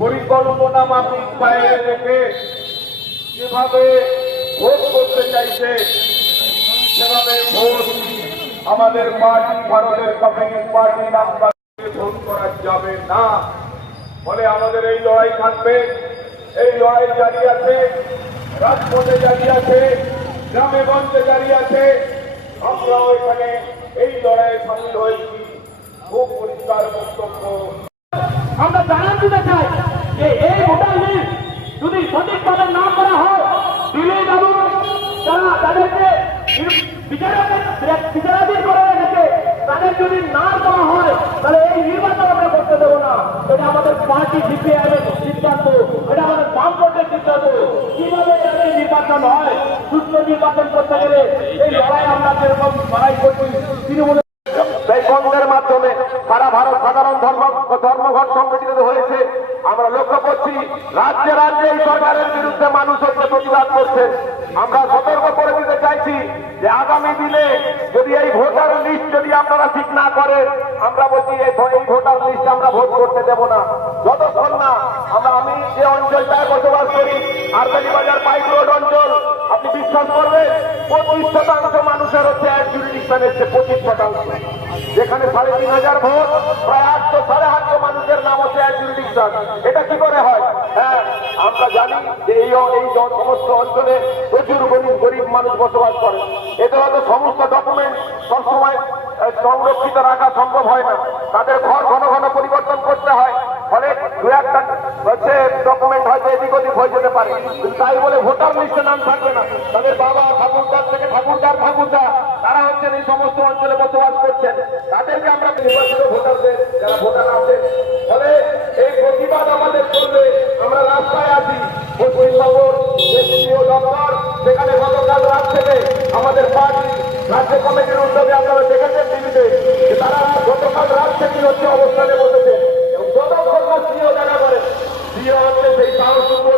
পরিকল্পনা মাফিক বাইরে রেখে যেভাবে ভোট করতে চাইছে সেভাবে ভোট আমাদের পার্টি ভারতের কমিউনিস্ট পার্টি নামকে ভোট করা যাবে না। ফলে আমাদের এই লড়াই থাকবে, এই লড়াই জারি আছে, রাজপথে জারি আছে, গ্রামে গঞ্জে জারি আছে। আমরাও এখানে এই লড়াইয়ে সামিল হয়েছি। খুব পরিষ্কার বক্তব্য আমরা জানান দিতে চাই যে এই ভোটার লিস্ট যদি সঠিকভাবে না করা হয়, দিল্লি বাবু যারা তাদেরকে বিচারাধীন করে রেখেছে তাদের যদি না করা হয় তাহলে এই নির্বাচন আমরা করতে দেবো না। এটা আমাদের পার্টি সিপিআইএমের সিদ্ধান্ত, এটা আমাদের বামপন্থের সিদ্ধান্ত। কিভাবে যাতে নির্বাচন হয়, সুস্থ নির্বাচন করতে গেলে এই লড়াই আমরা যেরকম লড়াই করছি তৃণমূল সেই বন্ধের মাধ্যমে সারা ভারত সাধারণ ধর্মঘট সংগঠিত হয়েছে। আমরা লক্ষ্য করছি রাজ্যে রাজ্যে এই সরকারের বিরুদ্ধে মানুষ হচ্ছে প্রতিবাদ করছেন। আমরা সতর্ক করে দিতে চাইছি যে আগামী দিনে যদি এই ভোটার লিস্ট যদি আপনারা ঠিক না করেন, আমরা বলছি এই ভোটার লিস্ট আমরা ভোট করতে দেব না যতক্ষণ না আমি যে অঞ্চলটায় বসবাস করি আরবালিবাজার পাইক রোড অঞ্চল, আপনি বিশ্বাস করবেন 25% মানুষের হচ্ছে এক জুরিডিকশন এসছে, 25%। যেখানে 3,500 ভোট, প্রায় 800-850 মানুষের নাম হচ্ছে এক জুরিডিকশন। এটা কি করে হয়? হ্যাঁ, আমরা জানি যে এই সমস্ত অঞ্চলে প্রচুর গরিব মানুষ বসবাস করে। এদের হয়তো সমস্ত ডকুমেন্ট সবসময় সংরক্ষিত রাখা সম্ভব হয় না, তাদের ঘর ঘন ঘন পরিবর্তন করতে হয়। ফলে দু একটা হচ্ছে ডকুমেন্ট হয়তো এদিক ওদিক হয়ে যেতে পারে, তাই বলে ভোটার লিস্টে নাম থাকবে না। তাদের বাবা ঠাকুরদার থেকে ঠাকুরদা তারা হচ্ছেন এই সমস্ত অঞ্চলে বসবাস করছেন, তাদেরকে আমরা নির্বাচিত ভোটারদের যারা ভোটার আছে। ফলে এই প্রতিবাদ আমাদের করলে আমরা রাস্তায় আছি। পশ্চিমবঙ্গ দপ্তর সেখানে গতকাল রাত থেকে আমাদের পার্টি রাজ্য কমিটির উদ্যোগে আপনারা দেখেছেন টিভিতে যে তারা গতকাল রাত থেকে হচ্ছে অবস্থানে বসেছে এবং যতক্ষণ না সিও দেখা করে, সিও হচ্ছে সেই সাহসযোগ্য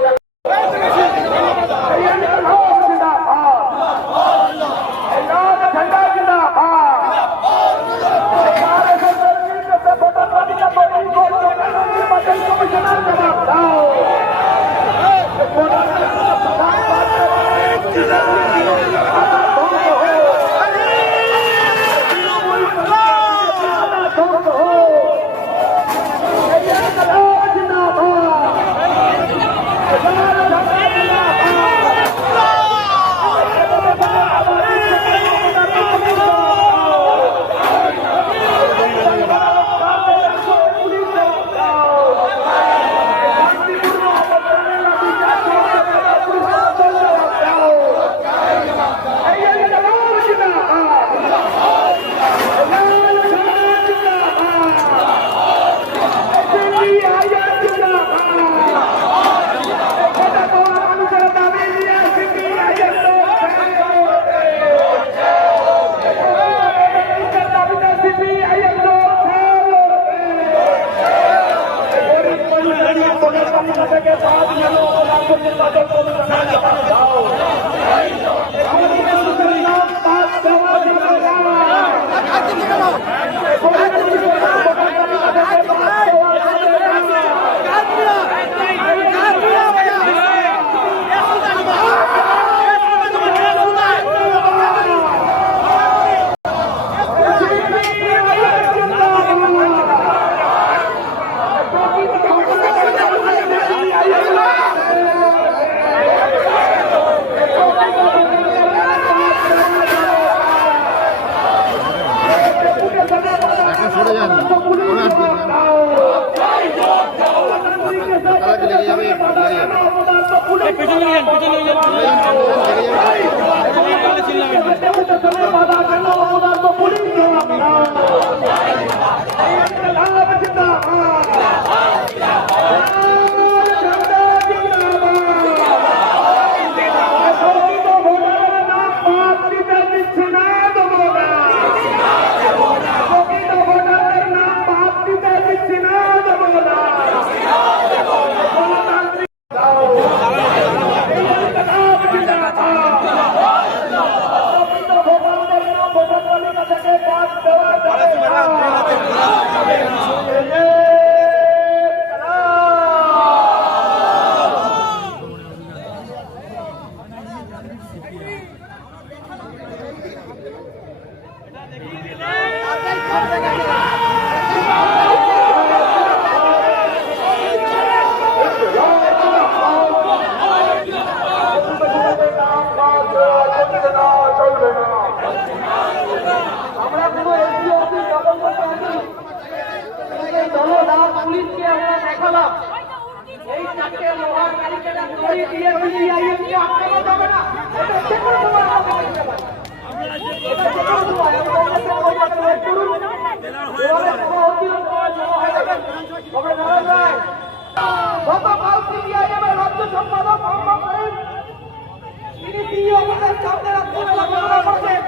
আমরা পুরো এসপি অফিস দখল করতে আসি এই দলদাস পুলিশকে আমরা দেখালাম এই চারটে লোহার ব্যারিকেড তৈরি দিয়ে সিআইএমকে আটকানো যাবে না এটা যে কোনো সময় আটকানো যেতে পারে এটা যে কোনো সময় আমাদের ওই জায়গায় ওয়েট করুন এভাবে কোনো অতিরিক্ত জমা হয়ে যাবে তবে নারায়ণ রায় গতকাল সিআইএম এর রাজ্য সম্পাদক মোহাম্মদ রহিম তিনি সিইও আমাদের সামনে রাখতে ঘোষণা করছেন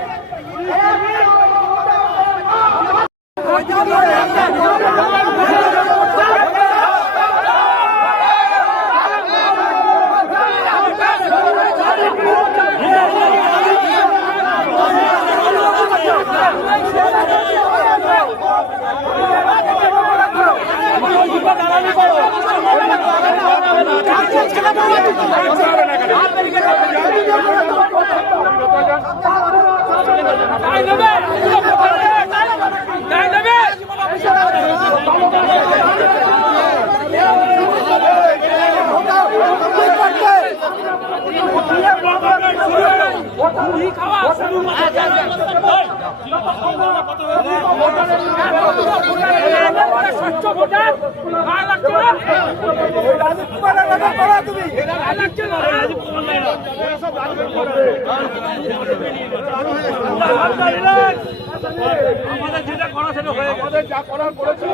আমাদের যেটা করা সেটা হয়ে গেছে। আমাদের যা করার করেছি।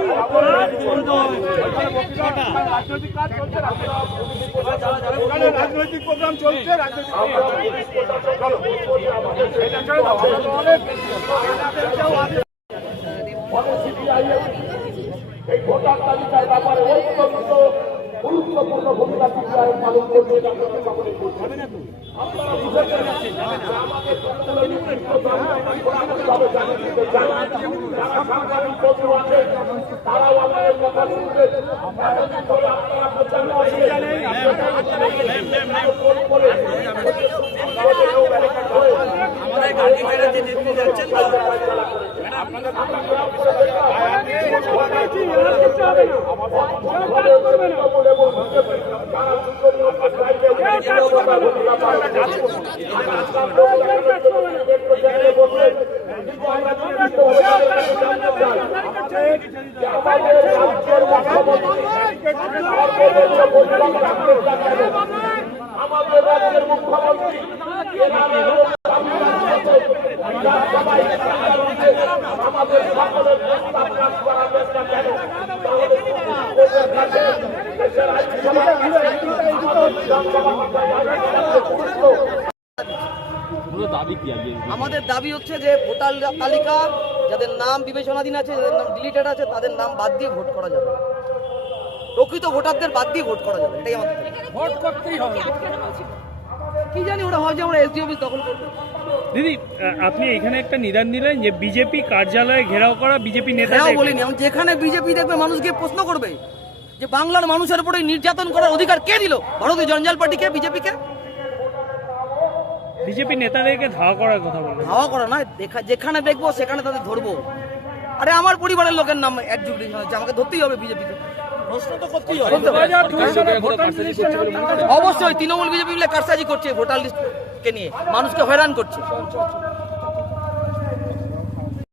রাজনৈতিক কাজ চলছে, রাজনৈতিক প্রোগ্রাম চলছে, রাজনৈতিক এই ভোটার তালিকার ব্যাপারে অত্যন্ত গুরুত্বপূর্ণ ভূমিকা সিপিআইএম পালন করবে এটা আমরা সকলে বুঝি। আপনারা বুঝেছেন আমাদের সকলের নির্দিষ্টভাবে জানিয়ে দিতে চাই যারা সাংবাদিক বন্ধু আছেন তারাও আমাদের কথা শুনবেন। এতদিন ধরে আপনারা প্রচার করছেন আমাদের গাড়ি বেড়াতে দিতে যাচ্ছেন তো আমাদের রাজ্যের মুখ্যমন্ত্রী আমাদের সকলের প্রস্তাব কাজ করা চেষ্টা কেন আমাদের দাবি হচ্ছে যে ভোটার তালিকা যাদের নাম বিবেচনাধীন আছে, যাদের নাম ডিলিটেড আছে, তাদের নাম বাদ দিয়ে ভোট করা যাবে। প্রকৃত ভোটারদের বাদ দিয়ে ভোট করা যাবে, এটাই আমাদের দাবি। ভোট করতেই হবে। কি জানি ওরা ভাবছে আমরা এসডি অফিস দখল করবো। দিদি, আপনি এখানে একটা নিদান দিলেন যে বিজেপি কার্যালয়ে ঘেরাও করা বিজেপি নেতা। এটাও বলিনি, আমি যেখানে বিজেপি দেখবে মানুষ গিয়ে প্রশ্ন করবে যে বাংলার মানুষের উপরে নির্যাতন করার অধিকার কে দিল? ভারতীয় জনজাল পার্টিকে, বিজেপিকে? বিজেপি নেতাদেরকে ধাওয়া করার কথা বলেন। ধাওয়া করা না, যেখানে দেখবো সেখানে তাদের ধরবো। আরে আমার পরিবারের লোকের নাম অ্যাডজুডিকেশন হচ্ছে, আমাকে ধরতেই হবে বিজেপিকে। অবশ্যই তৃণমূল বিজেপি মিলে কারসাজি করছে ভোটার লিস্টকে নিয়ে, মানুষকে হয়রান করছে।